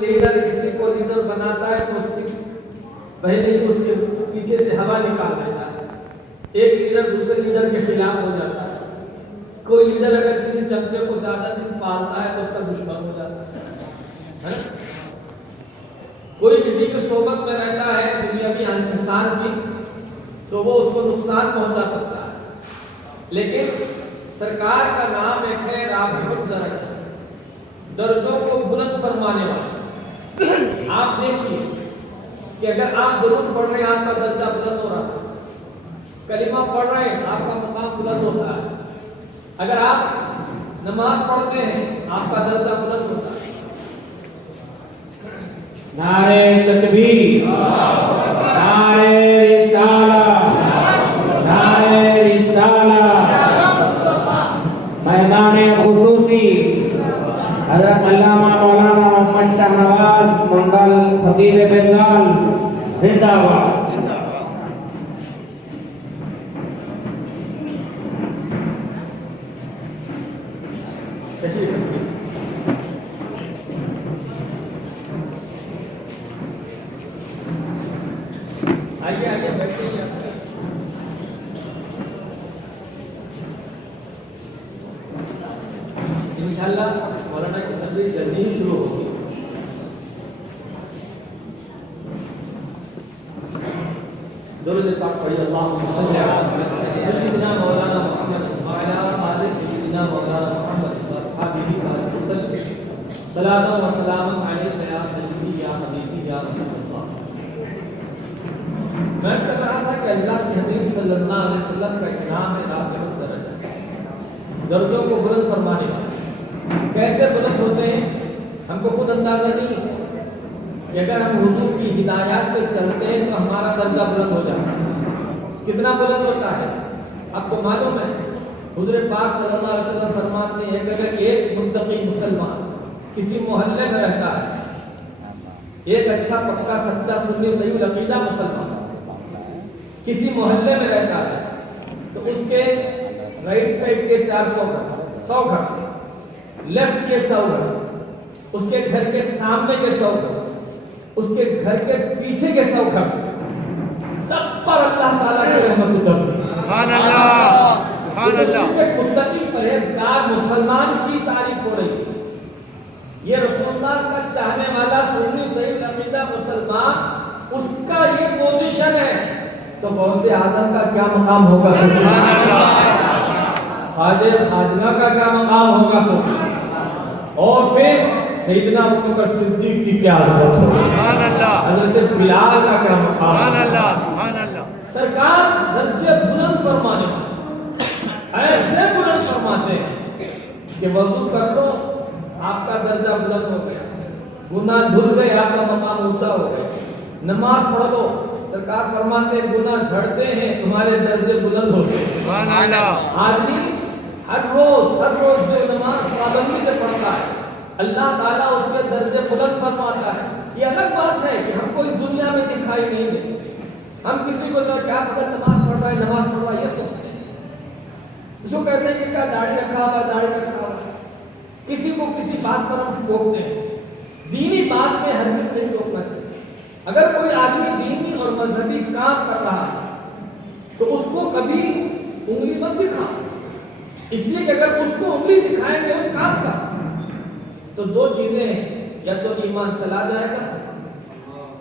Leader کسی کو leader بناتا ہے تو اس کی پہلے ہی اس کے پیچھے سے ہوا نکال دیتا ہے. ایک لیڈر دوسرے لیڈر کے خلاف ہو جاتا ہے. کوئی لیڈر اگر کسی چمچے کو زیادہ دن پالتا ہے تو اس کا دشمن ہو جاتا ہے. کوئی کسی کی صحبت میں رہتا ہے دنیاوی انسان کی تو وہ اس کو نقصان پہنچا سکتا ہے. لیکن سرکار کا نام ایک ہے رافع الدرجات، درجوں کو بلند فرمانے والا. آپ دیکھیے کہ اگر آپ درود پڑھ رہے ہیں آپ کا درجہ بلند ہو رہا ہے، کلمہ پڑھ رہے ہیں آپ کا مقام بلند ہوتا ہے، اگر آپ نماز پڑھتے ہیں آپ کا درجہ بلند ہوتا ہے. نعرہ تکبیر، نعرہ رسالہ، نعرہ رسالہ. میدان خصوصی حضرت علامہ مولانا محمد شاہ نواز منگل خطیب بنگال زندہ باد. آئیے بیٹھیے. انشاءاللہ مولانا کی تقریر جلدی ہی شروع ہوگی. درود پاک پڑھیے. اللہم صلی علی سیدنا مولانا محمد وعلی آل سیدنا مولانا محمد واصحابہ وسلم. صلاۃ و سلام علیک یا سیدی یا حبیبی یا رسول اللہ. میں اس کہہ رہا تھا کہ اللہ کے حبیب صلی اللہ علیہ وسلم کا انعام ہے رافع الدرجات، درجوں کو بلند فرمانے والا. کیسے بلند ہوتے ہیں ہم کو خود اندازہ نہیں ہے کہ اگر ہم حضور کی ہدایات پہ چلتے ہیں تو ہمارا درجہ بلند ہو جاتا ہے. کتنا بلند ہوتا ہے آپ کو معلوم ہے؟ حضور پاک صلی اللہ علیہ وسلم فرماتے ہیں کہ اگر ایک متقی مسلمان کسی محلے میں رہتا ہے، ایک اچھا پکا سچا سنی صحیح العقیدہ مسلمان کسی محلے میں رہتا ہے تو اس کے رائٹ سائڈ کے 100 گھر، لیفٹ کے 100 گھر، اس کے گھر کے سامنے کے 100 گھر، اس کے گھر کے پیچھے کے 100 گھر، سب پر اللہ تعالیٰ کی رحمت اترتی ہے. سبحان اللہ، سبحان اللہ. اس کے متقی پرہیزگار مسلمان کی تعریف ہو رہی ہے. یہ رسول اللہ کا چاہنے والا سنی صحیح العقیدہ مسلمان، اس کا یہ پوزیشن ہے تو غوث اعظم کا کیا مقام ہوگا؟ سبحان اللہ. خواجہ خواجہ کا کیا مقام ہوگا؟ اور پھر سیدنا ابوبکر صدیق کی کیا عظمت ہوگی؟ سبحان اللہ. حضرت بلال کا کیا مقام؟ سبحان اللہ، سبحان اللہ. سرکار درجے بلند فرمانے والے، ایسے بلند فرماتے ہیں کہ وضو کر لو آپ کا درجہ بلند ہو گیا، گناہ دھل گئے آپ کا مقام اونچا ہو گیا. نماز پڑھ لو سرکار فرماتے ہیں گناہ جھڑتے ہیں تمہارے درجے بلند ہوتے ہیں. سبحان اللہ. آدمی ہر روز جو نماز پابندی سے پڑھتا ہے اللہ تعالیٰ اس کے درجے بلند فرماتا ہے. یہ الگ بات ہے کہ ہم کو اس دنیا میں دکھائی نہیں دے. ہم کسی کو سر کیا پتہ نماز پڑھ رہا ہے یہ سوچتے ہیں. اس کو کہتے ہیں کہ کیا داڑھی رکھا ہوا. کسی کو کسی بات پر ہم ٹوکتے ہیں. دینی بات میں ہرگز نہیں ٹوکنا چاہیے. اگر کوئی آدمی دینی اور مذہبی کام کر رہا ہے تو اس کو کبھی انگلی مت دکھاؤ، اس لیے کہ اگر اس کو انگلی دکھائیں گے اس کام کا تو دو چیزیں ہیں، یا تو ایمان چلا جائے گا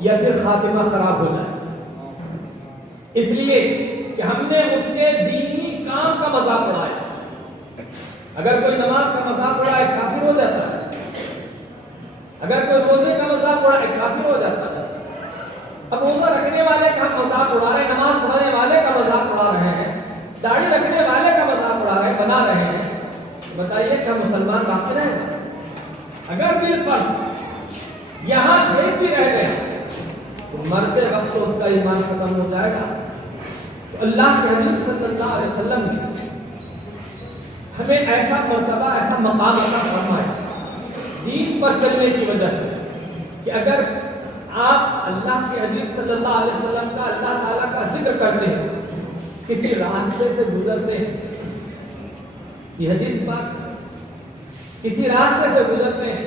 یا پھر خاتمہ خراب ہو جائے گا. اس لیے کہ ہم نے اس کے دینی کام کا مذاق اڑایا. اگر کوئی نماز کا مذاق اڑائے کافر ہو جاتا ہے، اگر کوئی روزے کا مذاق اڑائے کافر ہو جاتا ہے. اب روزہ رکھنے والے کا مذاق اڑا رہے ہیں، نماز پڑھنے والے کا مذاق اڑا رہے ہیں، داڑھی رکھنے والے کا مذاق اڑا رہے ہیں، بنا رہے ہیں. بتائیے کیا مسلمان باقی رہے گا؟ اگر بالفرض یہاں ایک بھی رہ گیا تو مرتے وقت تو اس کا ایمان ختم ہو جائے گا. تو اللہ کے حبیب صلی اللہ علیہ وسلم نے ہمیں ایسا مرتبہ ایسا مقام عطا فرمایا دین پر چلنے کی وجہ سے کہ اگر آپ اللہ کے حبیب صلی اللہ علیہ وسلم کا اللہ تعالیٰ کا ذکر کرتے ہیں، کسی راستے سے گزرتے ہیں، یہ حدیث بات، کسی راستے سے گزرتے ہیں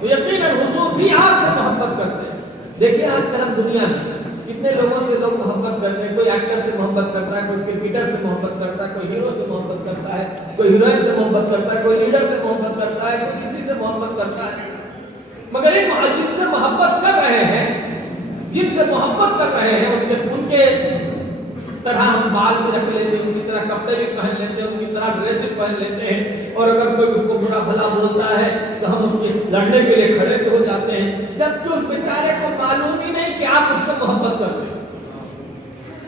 تو یقیناً حضور بھی آپ سے محبت کرتے ہیں. دیکھیے آج کل ہم دنیا میں کتنے لوگوں سے لوگ محبت کرتے ہیں. کوئی ایکٹر سے محبت کرتا ہے, کوئی کرکٹر سے محبت کرتا ہے, کوئی ہیرو سے محبت کرتا ہے, کوئی ہیروئن سے محبت کرتا ہے, کوئی لیڈر سے محبت کرتا ہے, کوئی کسی سے محبت کرتا ہے. مگر یہ جن سے محبت کر رہے ہیں, جن سے محبت کر رہے ہیں, ان کے طرح ہم بال بھی رکھ لیتے ہیں, ان کی طرح کپڑے بھی پہن لیتے ہیں, ان کی طرح ڈریس بھی پہن لیتے ہیں, اور اگر کوئی اس کو برا بھلا بولتا ہے تو ہم اس کے لڑنے کے لیے کھڑے بھی ہو جاتے ہیں, جبکہ اس بیچارے کو معلوم ہی نہیں کہ آپ اس سے محبت کرتے ہیں.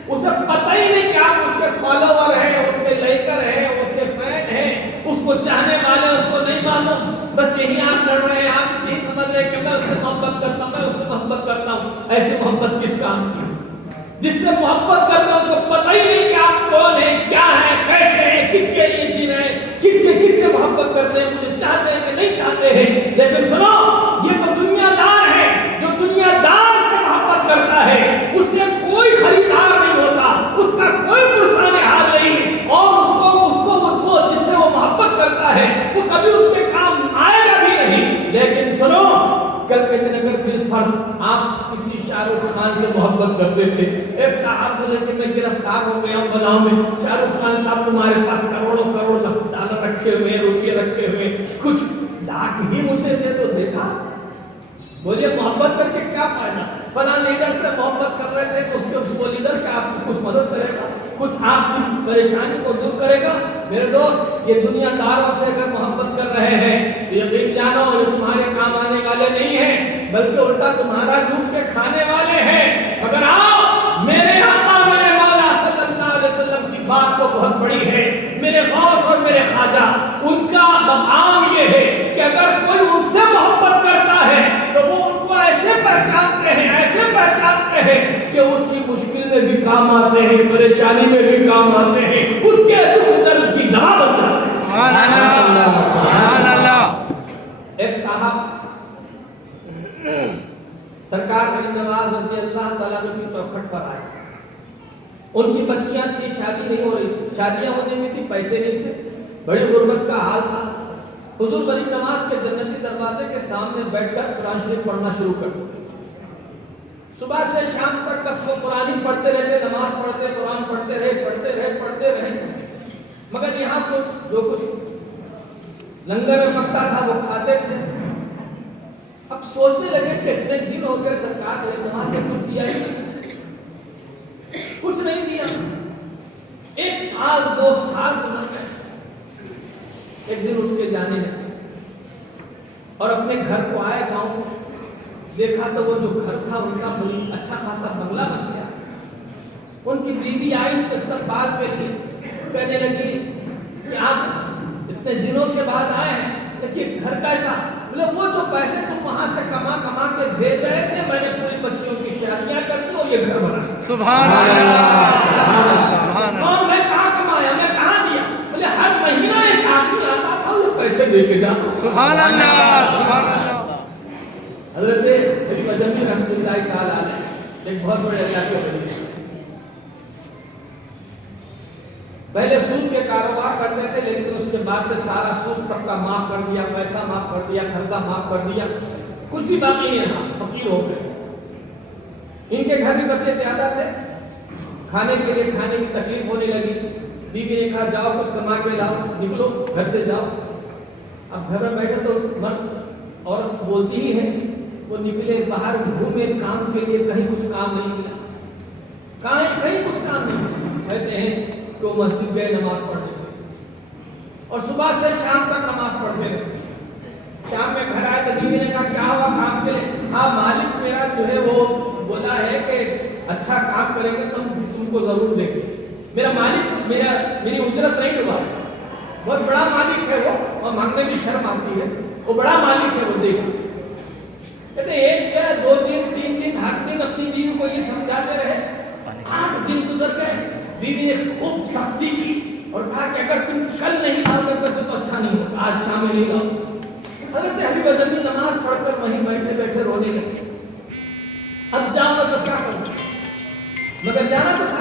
اسے پتہ ہی نہیں کہ آپ اس کے فالوور ہیں, اس کے لائکر ہیں, اس کے فین ہیں, اس کو چاہنے والے, اس کو نہیں معلوم. بس یہی آپ لڑ رہے ہیں, آپ یہی سمجھ رہے ہیں کہ میں اس سے محبت کرتا ہوں, میں اس سے محبت کرتا ہوں. ایسی محبت کس کام کی؟ جس سے محبت کرتے ہیں اس کو پتہ ہی نہیں کہ آپ کون ہیں, کیا ہیں, کیسے ہیں, کس کے لیے جی رہے ہیں, کس سے محبت کرتے ہیں, مجھے چاہتے ہیں کہ نہیں چاہتے ہیں. لیکن سنو, یہ تو دنیا دار ہے. جو دنیا دار سے محبت کرتا ہے اس سے کوئی خریدار نہیں ہوتا, اس کا کوئی پرسان حال نہیں, اور اس کو جس سے وہ محبت کرتا ہے وہ کبھی اس کے کام آئے گا بھی نہیں. لیکن سنو, کل کے دن اگر بالفرض آپ کسی شاہ رخ خان سے محبت کرتے تھے, ایک صاحب بولے کہ میں گرفتار ہو گیا ہوں بناؤ میں, شاہ رخ خان صاحب تمہارے پاس کروڑوں ڈالر رکھے ہوئے, روپیے رکھے ہوئے, کچھ لاکھ ہی مجھے دے تو دیکھا. بولیے محبت کر کے کیا فائدہ؟ فلاں لیڈر سے محبت کر رہے تھے, اس کے وہ لیڈر کیا آپ کی کچھ مدد کرے گا, کچھ آپ کی پریشانی کو دور کرے گا؟ میرے دوست, یہ دنیا داروں سے اگر محبت کر رہے ہیں تو یقین جانو یہ تمہارے کام آنے والے نہیں ہیں, بلکہ الٹا تمہارا لوٹ کے کھانے والے ہیں. مگر آؤ, میرے آقا میرے مولا صلی اللہ علیہ وسلم کی بات تو بہت بڑی ہے. میرے غوث اور میرے خواجہ, ان کا مقام یہ ہے کہ اگر کوئی ان سے محبت کرتا ہے تو وہ ان کو ایسے پہچانتے ہیں, ایسے پہچانتے ہیں کہ اس کی مشکل میں بھی کام آتے ہیں, پریشانی میں بھی کام آتے ہیں, اس کے دکھ درد کی دوا بن جاتے ہیں. سبحان اللہ, سبحان اللہ. ایک صاحب سرکار غریب نواز رضی اللہ تعالیٰ عنہ کی چوکھٹ پر آئے. ان کی بچیاں تھی, شادی نہیں ہو رہی تھی, شادیاں ہونے میں تھی, پیسے نہیں تھے, بڑی غربت کا حال تھا. حضور غریب نواز کے جنتی دروازے کے سامنے بیٹھ کر قرآن شریف پڑھنا شروع کر دیا. صبح سے شام تک بس وہ قرآن ہی پڑھتے رہتے, نماز پڑھتے, قرآن پڑھتے رہے. مگر یہاں جو کچھ لنگر میں پکتا تھا وہ کھاتے تھے. اب سوچنے لگے کہ اتنے دن ہو گئے سرکار سے نماز سے کچھ دیا ہی کچھ نہیں دیا. 1 سال 2 سال گزر گئے. ایک دن اٹھ کے جانے لگے اور اپنے گھر کو آئے. گاؤں دیکھا تو وہ جو گھر تھا ان کا اچھا خاصا بنگلہ بن گیا. ان کی بیوی آئی استقبال کے لیے, کہنے لگی کہ آپ اتنے دنوں کے بعد آئے ہیں, لیکن گھر کیسا؟ بولے وہ جو پیسے تم وہاں سے کما کے بھیج رہے تھے, میں نے پوری بچیوں کی شادیاں کر دی اور یہ گھر بنا. سبحان اللہ, سبحان اللہ. میں کہاں کمایا, میں کہاں دیا؟ بولے ہر مہینہ ایک آدمی آتا تھا, وہ پیسے دے کے جاتا. سبحان اللہ, سبحان اللہ. حضرت ابن مجمی رحمۃ اللہ تعالیٰ علیہ ایک بہت بڑے اللہ کے ولی ہیں. پہلے سود کے کاروبار کرتے تھے, لیکن اس کے بعد سے سارا سود سب کا معاف کر دیا, پیسہ معاف کر دیا, قرضہ معاف کر دیا, کچھ بھی باقی نہیں رہا, فقیر ہو گئے. ان کے گھر بھی بچے زیادہ تھے, کھانے کے لیے کھانے کی تکلیف ہونے لگی. بیوی نے کہا جاؤ کچھ کما کے لاؤ, نکلو گھر سے جاؤ. اب گھر میں بیٹھے تو مرد عورت بولتی ہی ہے, وہ نکلے باہر گھومے کام کے لیے, کہیں کچھ کام نہیں ملا, کہیں کچھ کام نہیں ملا. کہتے ہیں کہ وہ مسجد گئے نماز پڑھنے اور صبح سے شام تک نماز پڑھتے رہے. شام میں گھر آئے تو بیوی نے کہا کیا ہوا کام کے لیے؟ ہاں مالک میرا جو ہے وہ بولا ہے کہ اچھا کام کریں گے تو ہم تم کو ضرور دیں گے. میرا مالک میری اجرت نہیں ڈبائے, بہت بڑا مالک ہے وہ, اور مانگنے بھی شرم آتی ہے, وہ بڑا مالک ہے, وہ دے گا. کہتے ایک دن 2 دن 3 دن ہر دن اپنی بیوی کو یہ سمجھاتے رہے. 8 دن گزر گئے. بیوی نے خوب سختی کی اور کہا کہ اگر تم کل نہیں لاؤ گے پیسے تو اچھا نہیں ہوگا, آج شام میں نہیں لاؤ. حضرت حبیب اجمی نماز پڑھ کر وہیں بیٹھے رونے لگے. اب جاؤں گا تو کیا کروں, مگر جانا تو